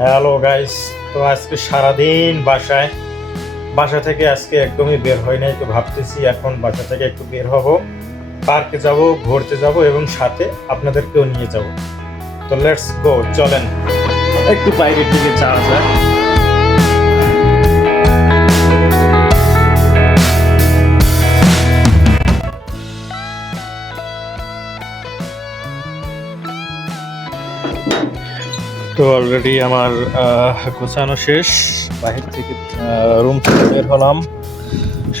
Hello guys, তো আজকে সারাদিন বাসা থেকে আজকে একদমই বের হয় নাই। তো ভাবতেছি এখন বাসা থেকে একটু বের হব, পার্কে যাব, ঘুরতে যাব এবং সাথে আপনাদেরকেও নিয়ে যাব। তো লেটস গো, চলেন একটু বাইরের দিকে যাওয়া যায়। তো অলরেডি আমার গোছানো শেষ। বাহির থেকে রুম থেকে বের হলাম।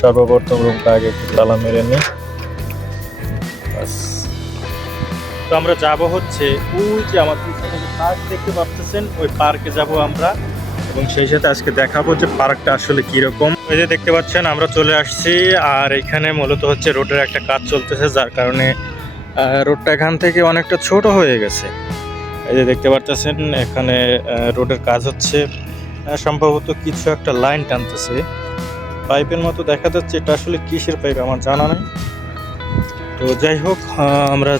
সর্বপ্রথম রুমটা আগে একটু তালা মেরে নিই। তো আমরা যাব হচ্ছে ওই যে আমার পিছনে যে পার্ক দেখতে পাচ্ছেন, ওই পার্কে যাব আমরা, এবং সেই সাথে আজকে দেখাবো যে পার্কটা আসলে কীরকম। ওই যে দেখতে পাচ্ছেন আমরা চলে আসছি, আর এখানে মূলত হচ্ছে রোডের একটা কাজ চলতেছে, যার কারণে রোডটা এখান থেকে অনেকটা ছোট হয়ে গেছে। এই যে দেখতে পাচ্ছেন এখানে রোডের কাজ হচ্ছে, সম্ভবত কিছু একটা লাইন টানতেছে, পাইপের মতো দেখা যাচ্ছে। এটা আসলে কিসের পাইপ আমার জানা নেই। তো যাই হোক, আমরা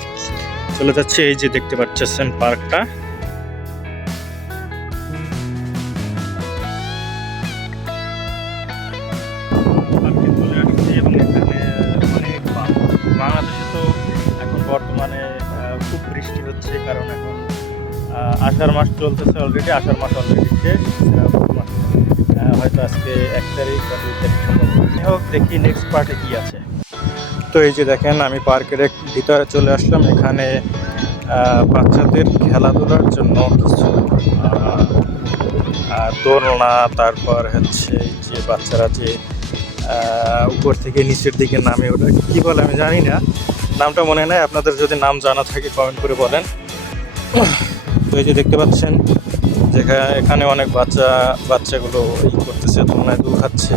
চলে যাচ্ছি। এই যে দেখতে পাচ্ছেন পার্কটা। পার্কে চলে আসছি এবং এখানে অনেক বাংলাদেশে তো এখন বর্তমানে খুব বৃষ্টি হচ্ছে, কারণ এখন আষাঢ় মাস চলতেছে অলরেডি। আষাঢ় মাস অলরেডি শেষ, হয়তো আজকে 1 তারিখ বা 2 তারিখ সম্ভবত। যাই হোক, দেখি নেক্সট পার্টে কি আছে। তো এই যে দেখেন আমি পার্কের ভিতরে চলে আসলাম। এখানে বাচ্চাদের খেলাধুলার জন্য কিছু দোলনা, তারপর হচ্ছে এই যে বাচ্চারা যে উপর থেকে নিচের দিকে নামে, ওটা কী বলে আমি জানি না, নামটা মনে নাই। আপনাদের যদি নাম জানা থাকে কমেন্ট করে বলেন। তো এই যে দেখতে পাচ্ছেন এখানে অনেক বাচ্চাগুলো করতেছে, দোলনায় দোল খাচ্ছে।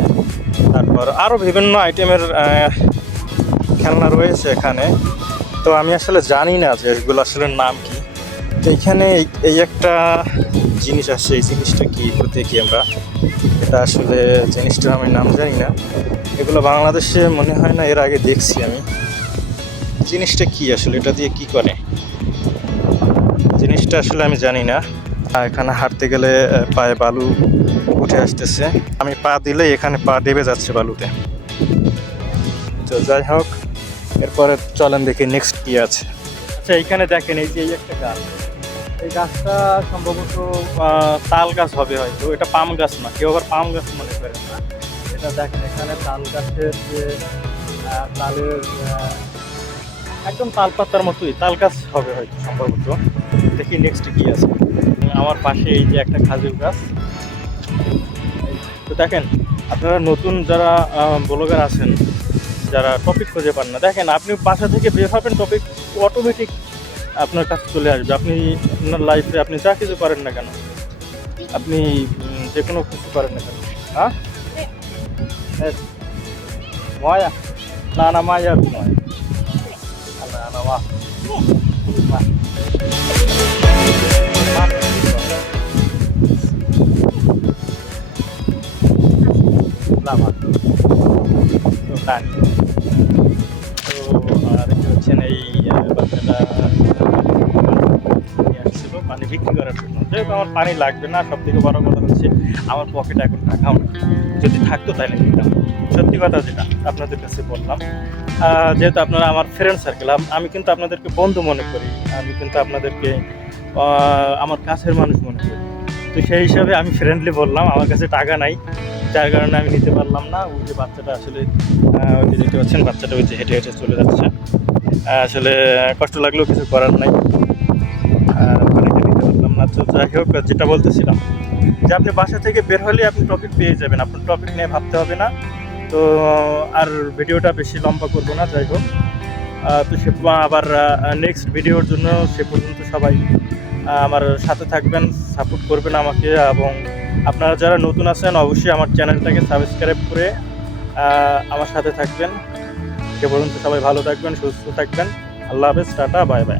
তারপর আরও বিভিন্ন আইটেমের খেলনা রয়েছে এখানে। তো আমি আসলে জানি না যে এগুলো আসলে নাম কি। তো এখানে এই একটা জিনিস আসছে, এই জিনিসটা কি দেখি আমরা। এটা আসলে জিনিসটার আমি নাম জানি না। এগুলো বাংলাদেশে মনে হয় না এর আগে দেখছি আমি। জিনিসটা কি আসলে, এটা দিয়ে কি করে জিনিসটা আসলে আমি জানি না। এখানে হাঁটতে গেলে পায়ে বালু উঠে আসতেছে, আমি পা দিলে এখানে পা ডেবে যাচ্ছে বালুতে। তো যাই হোক, এরপরে চলেন দেখি নেক্সট কি আছে। আচ্ছা, এইখানে দেখেন এই যে এই একটা গাছ, এই গাছটা সম্ভবত তাল গাছ হবে হয়তো। এটা পাম গাছ না, কেউ আবার পাম গাছ মনে করেন না। এটা দেখেন এখানে তাল গাছের যে তালের একদম তাল পাতার মতোই তাল গাছ হবে হয়তো সম্ভবত। দেখি নেক্সট কি আছে। আমার পাশে এই যে একটা খাজুর গাছ। তো দেখেন, আপনারা নতুন যারা ব্লগার আছেন, যারা টপিক খুঁজে পান না, দেখেন আপনি বাসা থেকে বের হবেন, টপিক অটোমেটিক আপনার কাছে চলে আসবে। আপনি আপনার লাইফে আপনি যা কিছু করেন না কেন, আপনি যে কোনো কিছু করেন না কেন। হ্যাঁ, ময়া না না মায়া নয়, দেখতে পাচ্ছেন এই বাচ্চাটা নিয়ে আসছিল পানি বিক্রি করার জন্য। যেহেতু আমার পানি লাগবে না, সব থেকে বড় কথা হচ্ছে আমার পকেটে এখন টাকাও না। যদি থাকতো তাহলে নিতাম, সত্যি কথা যেটা আপনাদের কাছে বললাম। যেহেতু আপনারা আমার ফ্রেন্ড সার্কেল, আমি কিন্তু আপনাদেরকে বন্ধু মনে করি, আমি কিন্তু আপনাদেরকে আমার কাছের মানুষ মনে করি। তো সেই হিসাবে আমি ফ্রেন্ডলি বললাম, আমার কাছে টাকা নাই, যার কারণে আমি নিতে পারলাম না। ওই যে বাচ্চাটা আসলে ওই যে দেখতে পাচ্ছেন, বাচ্চাটা ওই যে হেঁটে হেঁটে চলে যাচ্ছে। আসলে কষ্ট লাগলেও কিছু করার নাই, অনেকে নিতে পারলাম না। তো যাই হোক, যেটা বলতেছিলাম যে আপনি বাসা থেকে বের হলে আপনি টপিক পেয়ে যাবেন, আপনার টপিক নিয়ে ভাবতে হবে না। তো আর ভিডিওটা বেশি লম্বা করবো না। যাই হোক, তো সে আবার নেক্সট ভিডিওর জন্য সে পর্যন্ত সবাই আমার সাথে থাকবেন, সাপোর্ট করবেন আমাকে। এবং আপনারা যারা নতুন আছেন অবশ্যই আমার চ্যানেলটাকে সাবস্ক্রাইব করে আমার সাথে থাকবেন। সে পর্যন্ত সবাই ভালো থাকবেন, সুস্থ থাকবেন। আল্লাহ হাফেজ, টাটা, বাই বাই।